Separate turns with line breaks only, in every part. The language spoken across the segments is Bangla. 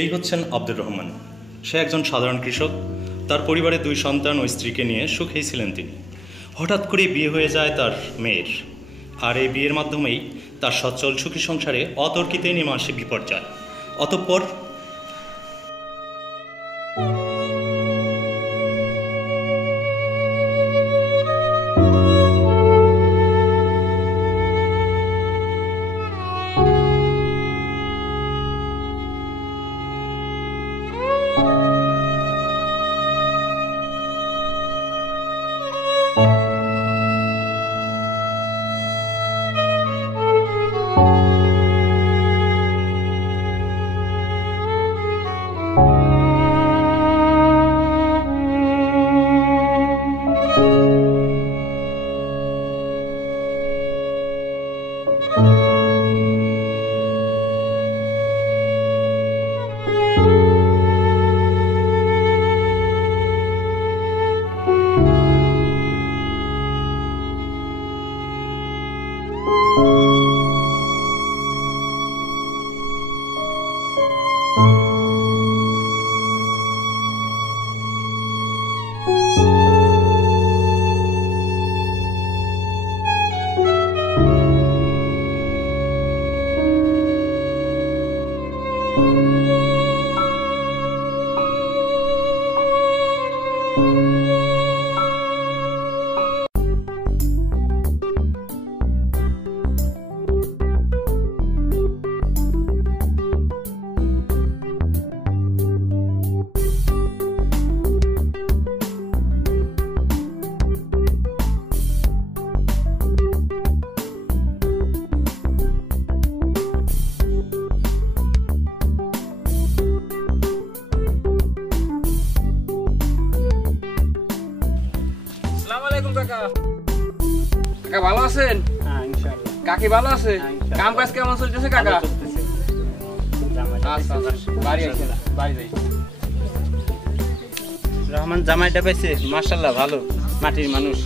এই হচ্ছেন আব্দুর রহমান। সে একজন সাধারণ কৃষক। তার পরিবারে দুই সন্তান ও স্ত্রীকে নিয়ে সুখেই ছিলেন তিনি। হঠাৎ করে বিয়ে হয়ে যায় তার মেয়ের। আর এই বিয়ের মাধ্যমেই তার সচ্ছল সুখী সংসারে অতর্কিতে নেমে আসে বিপর্যয়। অতঃপর
কাকা। কাকা ভালো আছেন?
হ্যাঁ
কাকি ভালো আছে?
হ্যাঁ।
কাম কাজ কেমন চলতেছে কাকা? আচ্ছা আচ্ছা।
রহমান জামাইটা পেয়েছে মার্শাল্লাহ ভালো। মাটির মানুষ।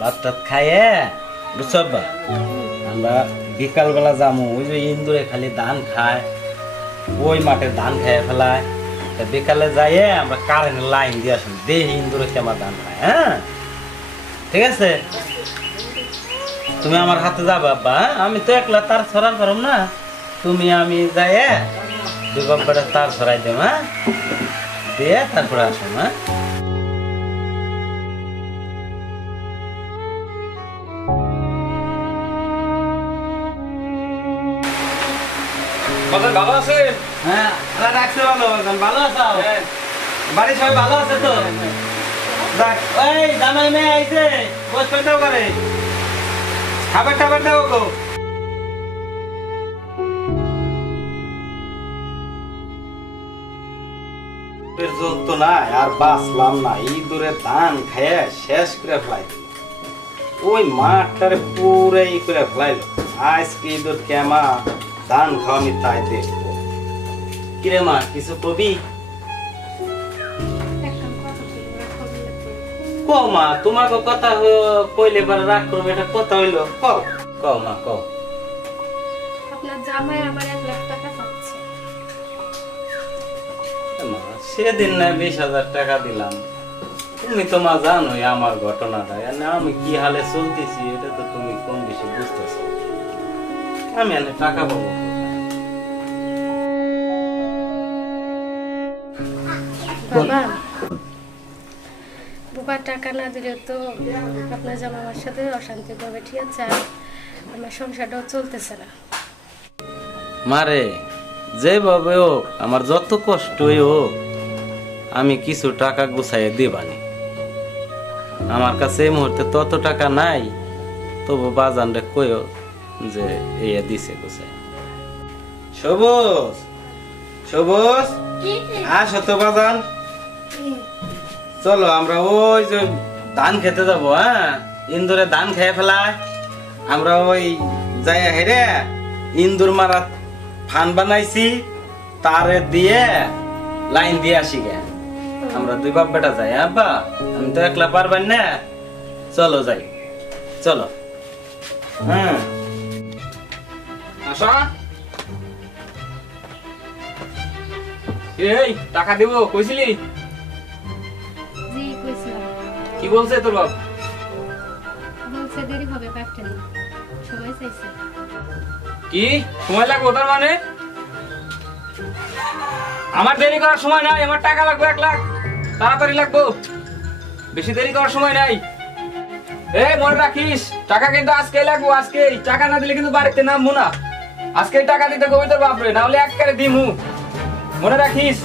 ভাত টাত খাইয়ে বুঝছ আমরা বিকালবেলা যাব ওই যে ইন্দুরে খালি ধান খায়, ওই মাঠে ধান খাইয়ে ফেলায়। তা বিকালে যাইয়ে আমরা কারেন্টের লাইন দিয়ে আসুন দেহি ইন্দুরে কেমন ধান খায় হ্যাঁ? ঠিক আছে? তুমি আমার হাতে যাবে, আব্বা হ্যাঁ? আমি তো একলা তার ছড়ার পারম না। তুমি আমি যাইয়ে দুই গম্পেটা তার ছড়াই দেব হ্যাঁ? দিয়ে তারপরে আসুন হ্যাঁ?
বাজার ভালো আছেন?
হ্যাঁ আরে রাখছে ভালো এখন ভালো আছো?
হ্যাঁ।
বাড়ির সবাই ভালো আছে তো? যাক ওই জামাই মেয়ে আইছে বস করে করে খাবার টাবার দাও গো। পর্যন্ত না আর বাঁচলাম না। ইঁদুরে ধান খেয়ে শেষ করে ফেলাই দিল। ওই মাঠটারে পুরে ই করে ফেলাইলো। আজকে ইঁদুর কেমা? ধান খাওয়া আমি তাই দেখব কিরে মা কিছু কবি? কও মা তোমাকে কথা কইলে পরে রাগ করবে এটা কথা হইল। কও। কও মা কও।
আপনার জামাই আমার এক লাখ টাকা পাচ্ছে
মা সেদিন না বিশ হাজার টাকা দিলাম। তুমি তো মা জানোই আমার ঘটনাটা আমি কি হালে চলতেছি এটা তো তুমি কম বেশি বুঝতেছো? আমি এনে টাকা পাবো।
বাবা টাকা না দিলে তো আপনার জামা আমার সাথে অশান্তি ঠিক আছে? আর আমার সংসারটাও চলতেছে না।
মারে যেভাবে হোক আমার যত কষ্টই হোক আমি কিছু টাকা গুছাইয়ে দিবানি। আমার কাছে এই মুহূর্তে তত টাকা নাই তবু বাজান রে কইও যে এই দিছে কোসে সবুজ সবুজ আসো তো বাজান চলো আমরা ওই যে ধান খেতে যাব হ্যাঁ? ইন্দুরে ধান খেয়ে ফেলায় আমরা ওই যাই হেরে ইন্দুর মারা ফান বানাইছি তারে দিয়ে লাইন দিয়ে আসি গে। আমরা দুই বাপ বেটা যাই হ্যাঁ আব্বা? আমি তো একলা পারবেন না। চলো যাই। চলো। হ্যাঁ।
আসা। এই টাকা দিব কইছিলি?
জি কইছিলাম।
কি বলছে তোর বাপ?
বলছে দেরি হবে সময় চাইছে।
কি? সময় লাগবে তার মানে? আমার দেরি করার সময় নাই আমার টাকা লাগবে এক লাখ। তাড়াতাড়ি লাগবো। বেশি দেরি করার সময় নাই। এ মনে রাখিস টাকা কিন্তু আজকেই লাগবো আজকেই। টাকা না দিলে কিন্তু বাড়িতে নামবো না। আজকেই টাকা দিতে কবিতার বাপরে না হলে এক কারে দিমু। মনে রাখিস?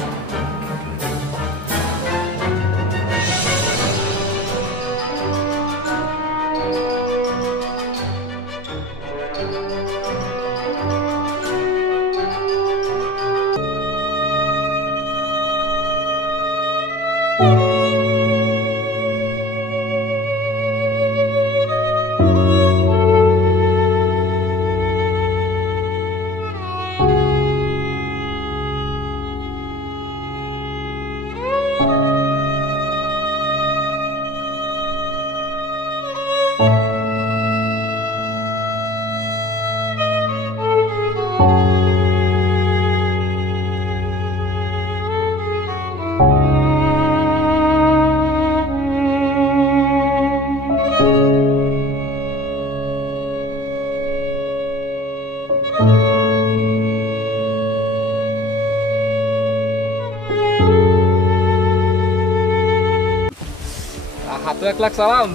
এক লাখ চালাম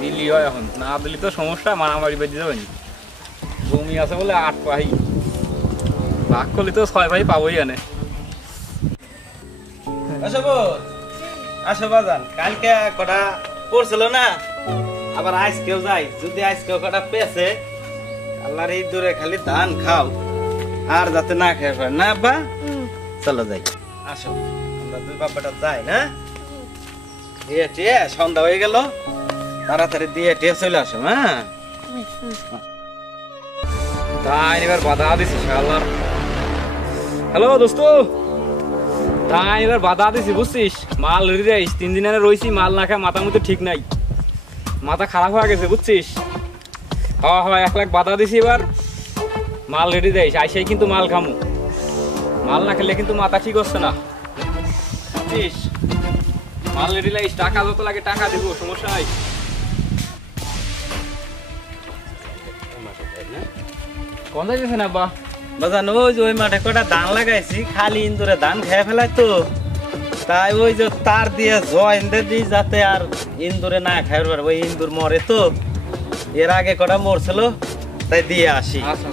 দিলি হয় এখন। না দিলি তো সমস্যা মারামারি বেঁধে যাবেন জমি আছে বলে আট পাই ভাগ করলে তো ছয় ভাই পাবোই আনে
আসো বোন, আসো বাজান কালকে কটা পড়ছিল না? আবার আজকেও যাই। যদি আজকেও কটা পেছে আল্লাহর এই দূরে খালি ধান খাও। আর যাতে না খেয়ে পারে না আব্বা? চলো যাই। আসো। আমরা দুই বাপ্পাটা যাই না? সন্ধ্যা হয়ে গেল। তাড়াতাড়ি দিয়ে চলে হ্যাঁ?
তাই এবার বাধা হ্যালো তাই এবার বাধা বুঝছিস? মাল তিন দিন আগে রইছি, মাল না মাথা মতো ঠিক নাই। মাথা খারাপ হয়ে গেছে, বুঝছিস? হওয়া হয়, এক লাখ বাধা দিছি এবার। মাল রেডি রাইস আইসাই কিন্তু মাল খামু। মাল না খেলে কিন্তু মাথা ঠিক হচ্ছে না। বুঝছিস? মাল রেডি রাইস টাকা যত লাগে টাকা দিব সমস্যা নাই। কোন যাইতেছেন আব্বা?
বাজান ওই যে ওই মাঠে কটা ধান লাগাইছি খালি ইন্দুরে ধান খেয়ে ফেলাই তো। তাই ওই যে তার দিয়ে দিয়ে দিই যাতে আর ইন্দুরে না খাইতে পারে ওই ইন্দুর মরে তো। এর আগে কটা মরছিল তাই দিয়ে আসি।
আচ্ছা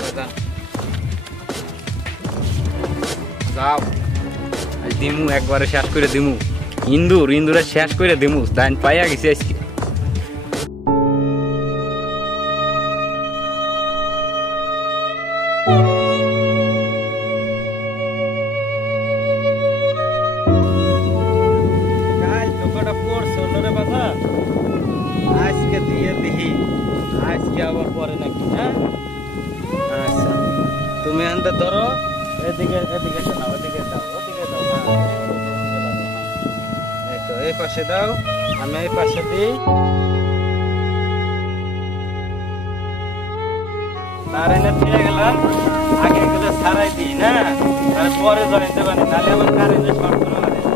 যাও। দিমু একবারে শেষ করে দিমু। ইন্দুর ইন্দুরে শেষ করে দিমু, দাইন পাইয়া গেছি আজকে।
হ্যাঁ? আচ্ছা তুমি আনতে ধরো, এদিকে এদিকে নাও, এদিকে দাও ওদিকে দাও এই পাশে দাও, আমি এই পাশে দিই। তার এনে ফিরে গেলাম, আগে এগুলো সারাই দিই, না? আর পরে পারি, নাহলে আমার কারেন্টে শর্ট করে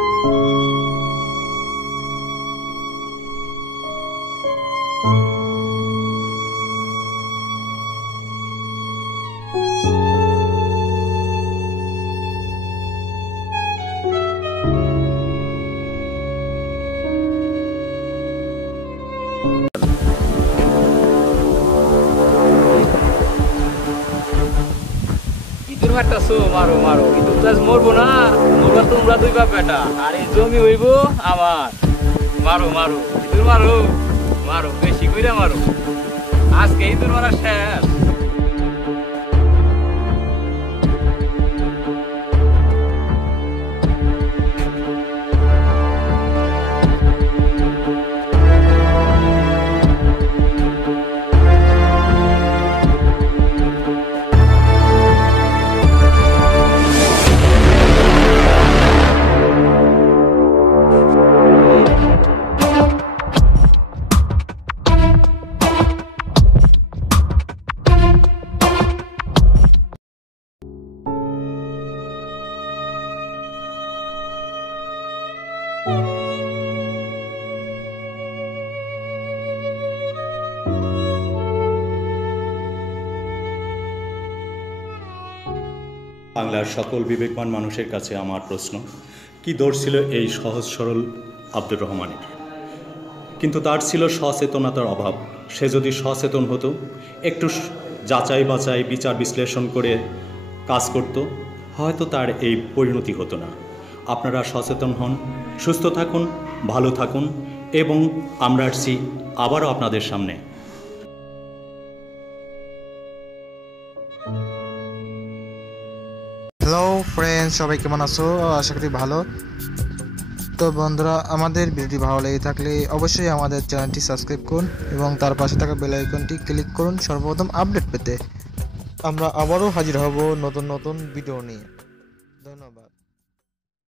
you মারো মারো। কিন্তু মরবো না। মরবা তোমরা দুই বাপ বেটা। আর এই জমি হইব আমার। মারো মারো। ইঁদুর মারো। মারো, বেশি করে মারো। আজকে ইঁদুর মারা শেষ।
বাংলার সকল বিবেকবান মানুষের কাছে আমার প্রশ্ন, কি দোষ ছিল এই সহজ সরল আব্দুর রহমানের? কিন্তু তার ছিল সচেতনতার অভাব। সে যদি সচেতন হতো, একটু যাচাই বাছাই, বিচার বিশ্লেষণ করে কাজ করত, হয়তো তার এই পরিণতি হতো না। আপনারা সচেতন হন, সুস্থ থাকুন, ভালো থাকুন, এবং আমরা আসছি আবারও আপনাদের সামনে।
ফ্রেন্ডস সবাই কেমন আছো? আশা করি ভালো। তো বন্ধুরা, আমাদের ভিডিওটি ভালো লেগে থাকলে অবশ্যই আমাদের চ্যানেলটি সাবস্ক্রাইব করুন এবং তার পাশে থাকা বেল আইকনটি ক্লিক করুন সর্বপ্রথম আপডেট পেতে। আমরা আবারও হাজির হব নতুন নতুন ভিডিও নিয়ে।